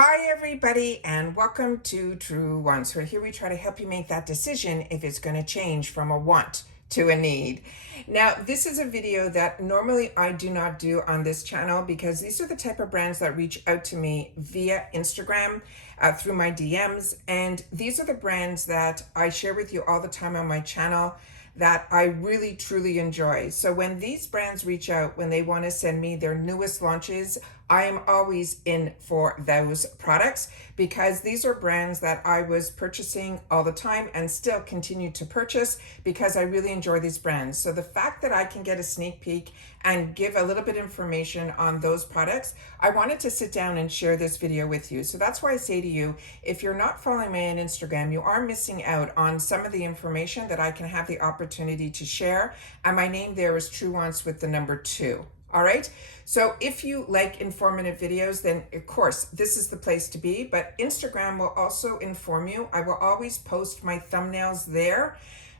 Hi everybody and welcome to Truewants, where here we try to help you make that decision if it's going to change from a want to a need. Now, this is a video that normally I do not do on this channel because these are the type of brands that reach out to me via Instagram through my DMs, and these are the brands that I share with you all the time on my channel that I really truly enjoy. So when these brands reach out, when they want to send me their newest launches, I am always in for those products because these are brands that I was purchasing all the time and still continue to purchase because I really enjoy these brands. So the fact that I can get a sneak peek and give a little bit of information on those products, I wanted to sit down and share this video with you. So that's why I say to you, if you're not following me on Instagram, you are missing out on some of the information that I can have the opportunity to share. And my name there is Truewants with the number 2. All right. So if you like informative videos, then of course, this is the place to be, but Instagram will also inform you. I will always post my thumbnails there.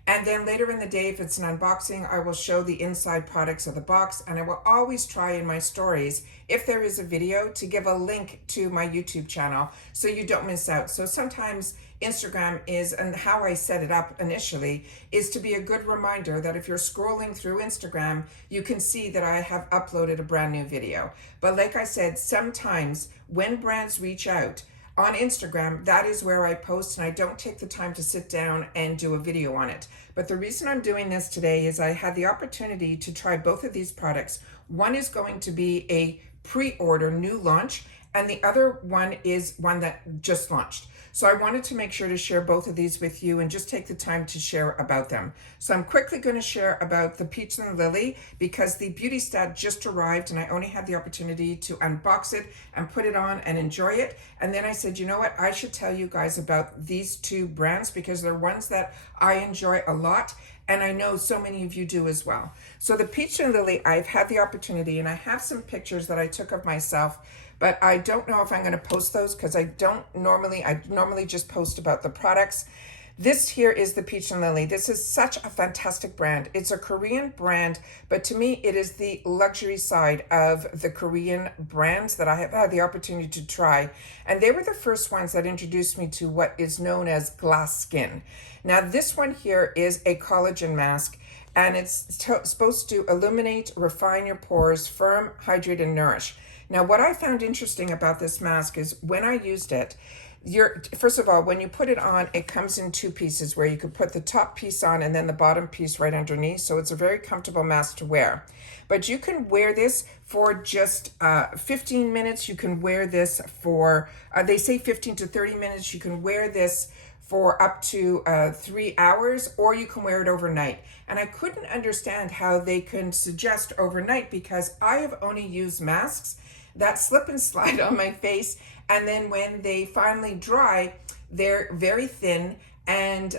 And then later in the day, if it's an unboxing, I will show the inside products of the box. And I will always try in my stories, if there is a video, to give a link to my YouTube channel so you don't miss out. So sometimes Instagram is, and how I set it up initially, is to be a good reminder that if you're scrolling through Instagram, you can see that I have uploaded a brand new video. But like I said, sometimes when brands reach out, on Instagram, that is where I post, and I don't take the time to sit down and do a video on it. But the reason I'm doing this today is I had the opportunity to try both of these products. One is going to be a pre-order new launch, and the other one is one that just launched. So I wanted to make sure to share both of these with you and just take the time to share about them. So I'm quickly going to share about the Peach and Lily because the BeautyStat just arrived and I only had the opportunity to unbox it and put it on and enjoy it. And then I said, you know what, I should tell you guys about these two brands because they're ones that I enjoy a lot. And I know so many of you do as well. So the Peach and Lily, I've had the opportunity, and I have some pictures that I took of myself, but I don't know if I'm going to post those because I normally just post about the products. This here is the Peach and Lily. This is such a fantastic brand. It's a Korean brand, but to me, it is the luxury side of the Korean brands that I have had the opportunity to try. And they were the first ones that introduced me to what is known as glass skin. Now, this one here is a collagen mask, and it's supposed to illuminate, refine your pores, firm, hydrate, and nourish. Now, what I found interesting about this mask is when I used it, first of all, when you put it on, it comes in two pieces where you could put the top piece on and then the bottom piece right underneath. So it's a very comfortable mask to wear. But you can wear this for just 15 minutes. You can wear this for, they say 15 to 30 minutes. You can wear this for up to 3 hours, or you can wear it overnight. And I couldn't understand how they can suggest overnight because I have only used masks that slip and slide on my face, and then when they finally dry, they're very thin, and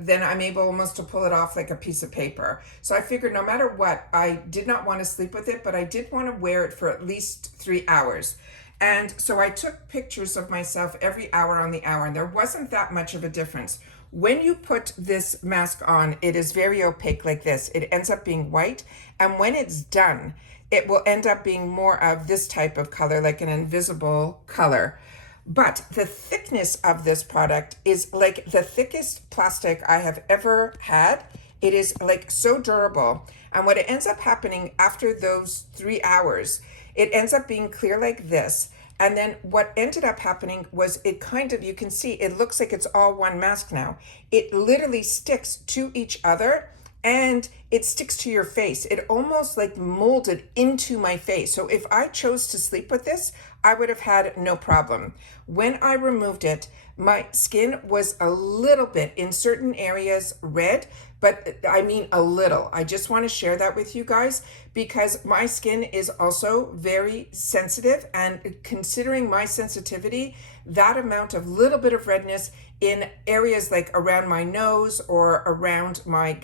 then I'm able almost to pull it off like a piece of paper. So I figured no matter what, I did not want to sleep with it, but I did want to wear it for at least 3 hours. And so I took pictures of myself every hour on the hour, and there wasn't that much of a difference. When you put this mask on, it is very opaque like this. It ends up being white, and when it's done, it will end up being more of this type of color, like an invisible color. But the thickness of this product is like the thickest plastic I have ever had. It is like so durable. And what it ends up happening after those 3 hours, it ends up being clear like this. And then what ended up happening was it kind of, you can see, it looks like it's all one mask now. It literally sticks to each other and it sticks to your face. It almost like molded into my face. So if I chose to sleep with this, I would have had no problem. When I removed it, my skin was a little bit in certain areas red, but I mean a little. I just want to share that with you guys because my skin is also very sensitive, and considering my sensitivity, that amount of little bit of redness in areas like around my nose or around my,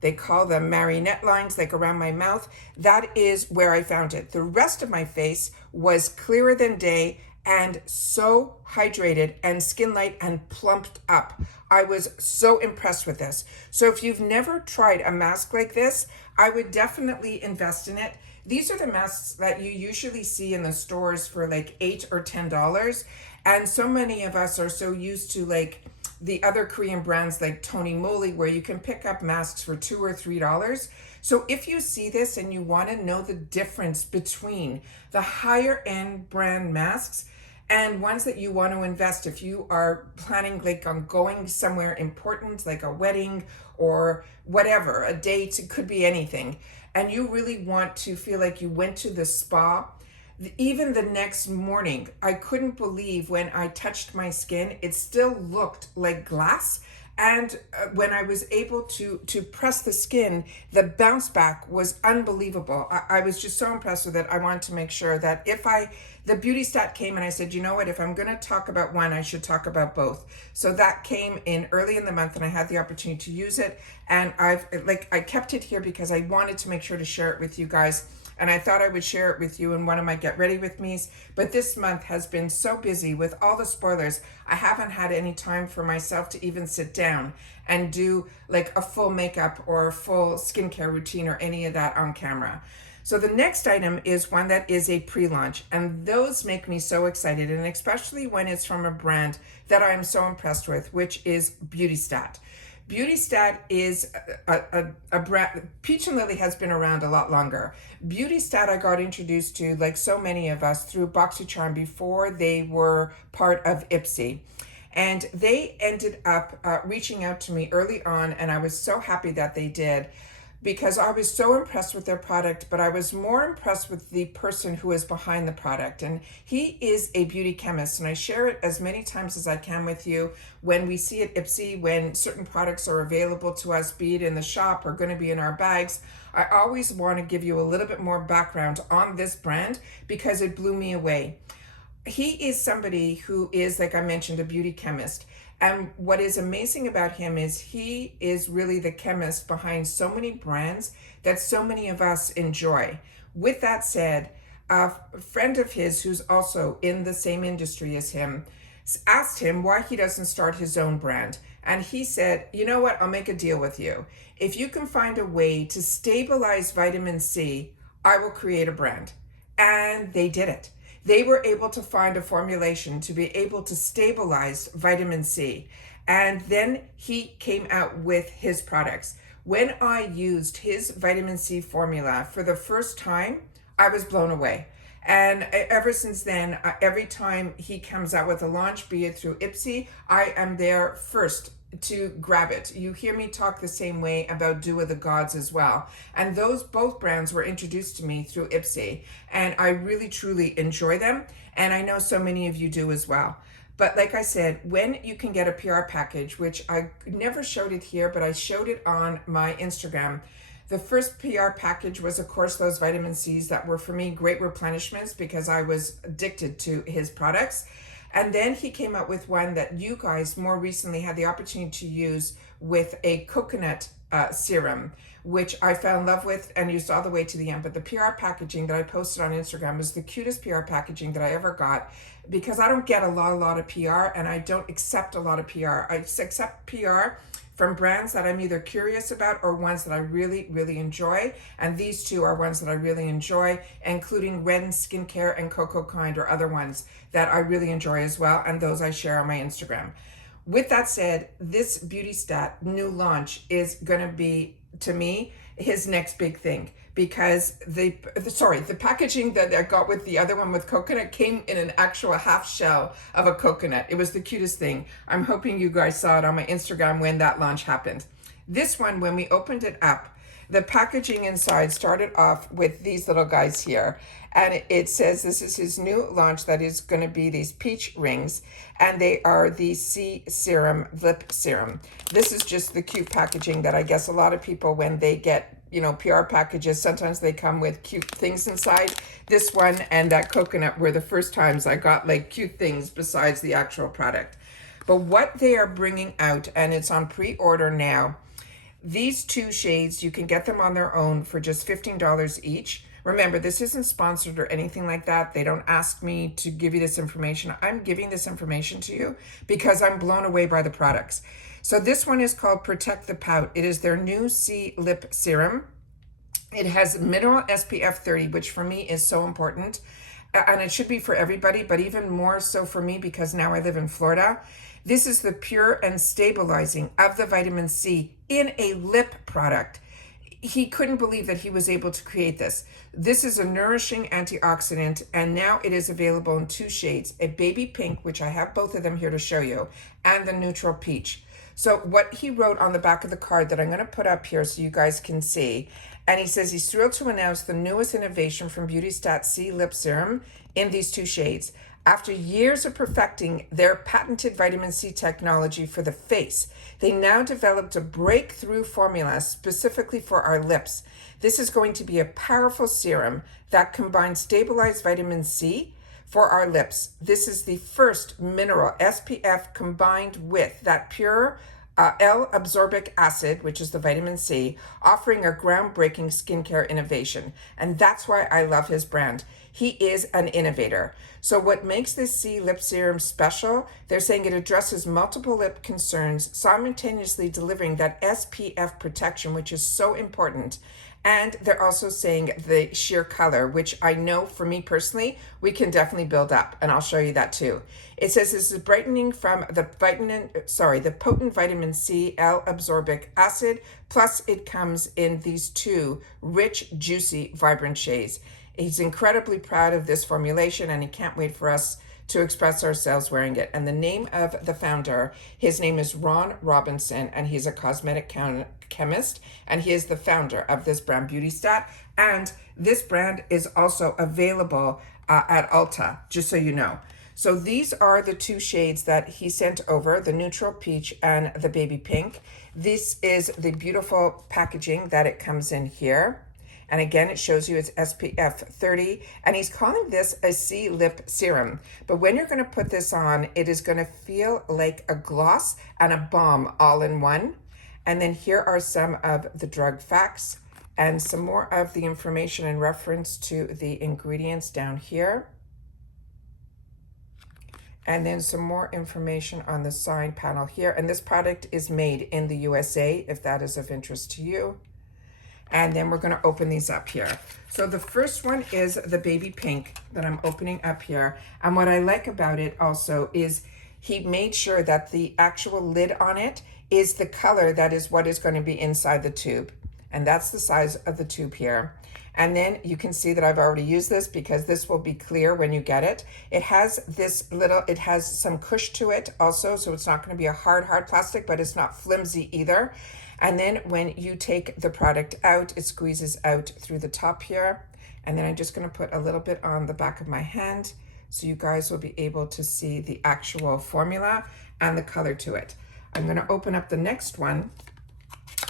they call them marionette lines, like around my mouth, that is where I found it. The rest of my face was clearer than day and so hydrated and skin light and plumped up. I was so impressed with this. So if you've never tried a mask like this, I would definitely invest in it. These are the masks that you usually see in the stores for like $8 or $10. And so many of us are so used to like the other Korean brands like Tony Moly, where you can pick up masks for $2 or $3. So if you see this and you want to know the difference between the higher end brand masks and ones that you want to invest, if you are planning like on going somewhere important, like a wedding or whatever, a date, it could be anything, and you really want to feel like you went to the spa, even the next morning, I couldn't believe when I touched my skin, it still looked like glass. And when I was able to press the skin, the bounce back was unbelievable. I was just so impressed with it. I wanted to make sure that the BeautyStat came and I said, you know what, if I'm going to talk about one, I should talk about both. So that came in early in the month and I had the opportunity to use it. And I kept it here because I wanted to make sure to share it with you guys. And I thought I would share it with you in one of my Get Ready With Me's. But this month has been so busy with all the spoilers, I haven't had any time for myself to even sit down and do like a full makeup or a full skincare routine or any of that on camera. So the next item is one that is a pre-launch, and those make me so excited, and especially when it's from a brand that I'm so impressed with, which is BeautyStat. BeautyStat is a brand. Peach and Lily has been around a lot longer. BeautyStat I got introduced to, like so many of us, through BoxyCharm before they were part of Ipsy. And they ended up reaching out to me early on, and I was so happy that they did, because I was so impressed with their product, but I was more impressed with the person who is behind the product. And he is a beauty chemist, and I share it as many times as I can with you. When we see at Ipsy, when certain products are available to us, be it in the shop or going to be in our bags, I always want to give you a little bit more background on this brand because it blew me away. He is somebody who is, like I mentioned, a beauty chemist. And what is amazing about him is he is really the chemist behind so many brands that so many of us enjoy. With that said, a friend of his who's also in the same industry as him asked him why he doesn't start his own brand. And he said, you know what, I'll make a deal with you. If you can find a way to stabilize vitamin C, I will create a brand. And they did it. They were able to find a formulation to be able to stabilize vitamin C. And then he came out with his products. When I used his vitamin C formula for the first time, I was blown away. And ever since then, every time he comes out with a launch, be it through Ipsy, I am there first to grab it. You hear me talk the same way about Dew of the Gods as well. And those both brands were introduced to me through Ipsy. And I really, truly enjoy them. And I know so many of you do as well. But like I said, when you can get a PR package, which I never showed it here, but I showed it on my Instagram. The first PR package was, of course, those vitamin C's that were, for me, great replenishments because I was addicted to his products. And then he came out with one that you guys more recently had the opportunity to use with a coconut serum, which I fell in love with and used all the way to the end. But the PR packaging that I posted on Instagram was the cutest PR packaging that I ever got, because I don't get a lot of PR, and I don't accept a lot of PR. I accept PR from brands that I'm either curious about or ones that I really, really enjoy. And these two are ones that I really enjoy, including Red Skincare and Coco Kind or other ones that I really enjoy as well. And those I share on my Instagram. With that said, this BeautyStat new launch is gonna be, to me, his next big thing, because the packaging that I got with the other one with coconut came in an actual half shell of a coconut. It was the cutest thing. I'm hoping you guys saw it on my Instagram when that launch happened. This one, when we opened it up, the packaging inside started off with these little guys here. And it says this is his new launch that is going to be these peach rings. And they are the C Serum Lip Serum. This is just the cute packaging that I guess a lot of people, when they get, you know, PR packages, sometimes they come with cute things inside. This one and that coconut were the first times I got like cute things besides the actual product. But what they are bringing out, and it's on pre-order now, these two shades, you can get them on their own for just $15 each. Remember, this isn't sponsored or anything like that. They don't ask me to give you this information. I'm giving this information to you because I'm blown away by the products. So this one is called Protect the Pout. It is their new C Lip Serum. It has mineral SPF 30, which for me is so important. And it should be for everybody, but even more so for me because now I live in Florida. This is the pure and stabilizing of the vitamin C in a lip product. He couldn't believe that he was able to create this. This is a nourishing antioxidant, and now it is available in 2 shades, a baby pink, which I have both of them here to show you, and the neutral peach. So what he wrote on the back of the card that I'm going to put up here so you guys can see, and he says he's thrilled to announce the newest innovation from BeautyStat C Lip Serum in these 2 shades. After years of perfecting their patented vitamin C technology for the face, they now developed a breakthrough formula specifically for our lips. This is going to be a powerful serum that combines stabilized vitamin C for our lips. This is the first mineral SPF combined with that pure L-absorbic acid, which is the vitamin C, offering a groundbreaking skincare innovation. And that's why I love his brand. He is an innovator. So what makes this C lip serum special? They're saying it addresses multiple lip concerns, simultaneously delivering that SPF protection, which is so important. And they're also saying the sheer color, which I know for me personally, we can definitely build up. And I'll show you that too. It says this is brightening from the potent vitamin C L-absorbic acid. Plus it comes in these 2 rich, juicy, vibrant shades. He's incredibly proud of this formulation and he can't wait for us to express ourselves wearing it. And the name of the founder, his name is Ron Robinson, and he's a cosmetic chemist, and he is the founder of this brand, BeautyStat. And this brand is also available at Ulta, just so you know. So these are the 2 shades that he sent over, the neutral peach and the baby pink. This is the beautiful packaging that it comes in here. And again, it shows you it's SPF 30, and he's calling this a C lip serum. But when you're going to put this on, it is going to feel like a gloss and a balm all in one. And then here are some of the drug facts and some more of the information in reference to the ingredients down here. And then some more information on the side panel here. And this product is made in the USA, if that is of interest to you. And then we're going to open these up here. So the first one is the baby pink that I'm opening up here. And what I like about it also is he made sure that the actual lid on it is the color that is what is going to be inside the tube. And that's the size of the tube here. And then you can see that I've already used this because this will be clear when you get it. It has it has some cush to it also, so it's not going to be a hard plastic, but it's not flimsy either. And then when you take the product out, it squeezes out through the top here. And then I'm just going to put a little bit on the back of my hand so you guys will be able to see the actual formula and the color to it. I'm going to open up the next one,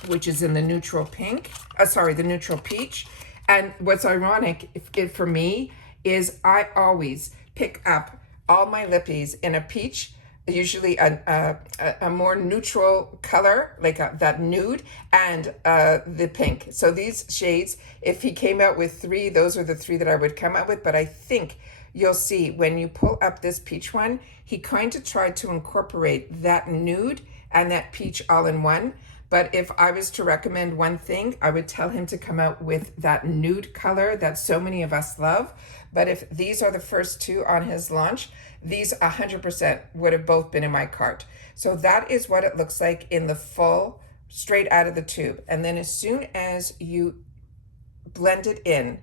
which is in the neutral pink, the neutral peach. And what's ironic for me is I always pick up all my lippies in a peach, usually a more neutral color, like that nude, and the pink. So these shades, if he came out with 3, those are the 3 that I would come up with. But I think you'll see when you pull up this peach one, he kind of tried to incorporate that nude and that peach all in one. But if I was to recommend one thing, I would tell him to come out with that nude color that so many of us love. But if these are the first 2 on his launch, these 100% would have both been in my cart. So that is what it looks like in the full, straight out of the tube. And then as soon as you blend it in,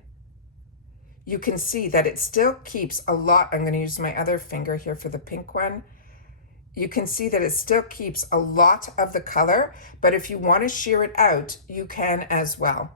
you can see that it still keeps a lot. I'm going to use my other finger here for the pink one. You can see that it still keeps a lot of the color, but if you want to shear it out, you can as well.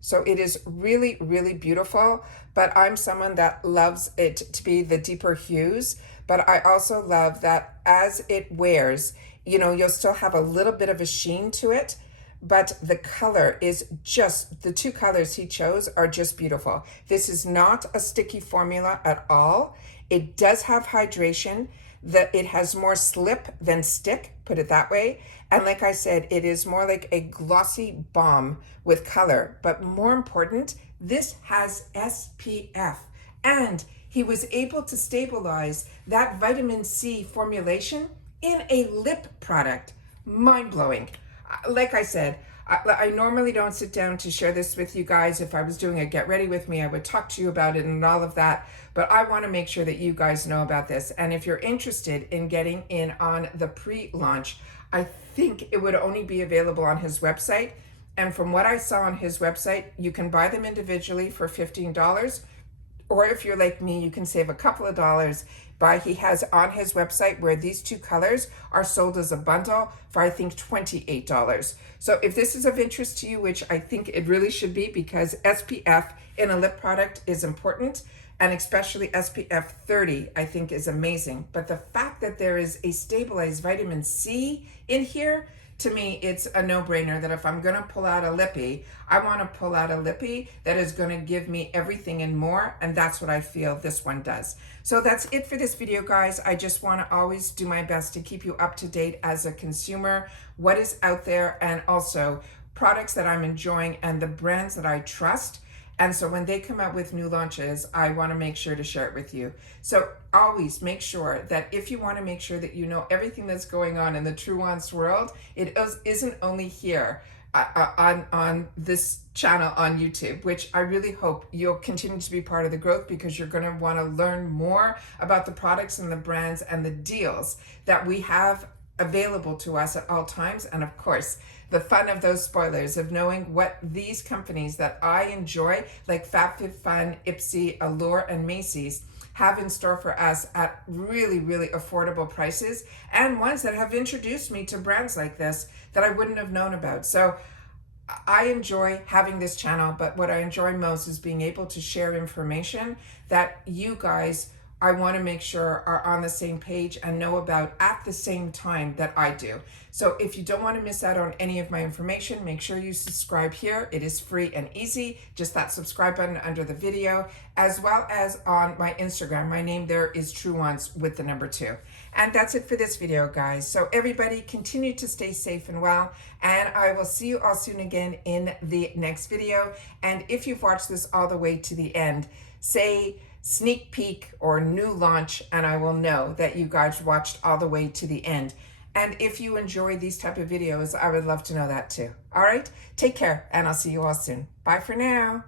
So it is really, really beautiful, but I'm someone that loves it to be the deeper hues, but I also love that as it wears, you'll still have a little bit of a sheen to it, but the color is just, the 2 colors he chose are just beautiful. This is not a sticky formula at all. It does have hydration. That it has more slip than stick, put it that way. And like I said, it is more like a glossy balm with color. But more important, this has SPF. And he was able to stabilize that vitamin C formulation in a lip product. Mind-blowing. Like I said, I normally don't sit down to share this with you guys. If I was doing a get ready with me, I would talk to you about it and all of that. But I want to make sure that you guys know about this. And if you're interested in getting in on the pre-launch, I think it would only be available on his website. And from what I saw on his website, you can buy them individually for $15. Or if you're like me, you can save a couple of dollars by, he has on his website where these two colors are sold as a bundle for I think $28. So if this is of interest to you, which I think it really should be, because SPF in a lip product is important, and especially SPF 30 I think is amazing. But the fact that there is a stabilized vitamin C in here, to me, it's a no-brainer that if I'm gonna pull out a lippy, I wanna pull out a lippy that is gonna give me everything and more, and that's what I feel this one does. So that's it for this video, guys. I just wanna always do my best to keep you up to date as a consumer, what is out there, and also products that I'm enjoying and the brands that I trust. And so when they come out with new launches, I want to make sure to share it with you. So always make sure that if you want to make sure that you know everything that's going on in the Truewants world, it isn't only here on this channel on YouTube, which I really hope you'll continue to be part of the growth, because you're going to want to learn more about the products and the brands and the deals that we have available to us at all times. And of course, the fun of those spoilers of knowing what these companies that I enjoy, like FabFitFun, Ipsy, Allure, and Macy's, have in store for us at really, really affordable prices, and ones that have introduced me to brands like this that I wouldn't have known about. So I enjoy having this channel, but what I enjoy most is being able to share information that you guys, I want to make sure, are on the same page and know about at the same time that I do. So if you don't want to miss out on any of my information, make sure you subscribe here. It is free and easy. Just that subscribe button under the video, as well as on my Instagram. My name there is Truewants with the number 2. And that's it for this video, guys. So everybody continue to stay safe and well, and I will see you all soon again in the next video. And if you've watched this all the way to the end, say sneak peek or new launch, and I will know that you guys watched all the way to the end. And if you enjoy these type of videos, I would love to know that too. All right, take care, and I'll see you all soon. Bye for now.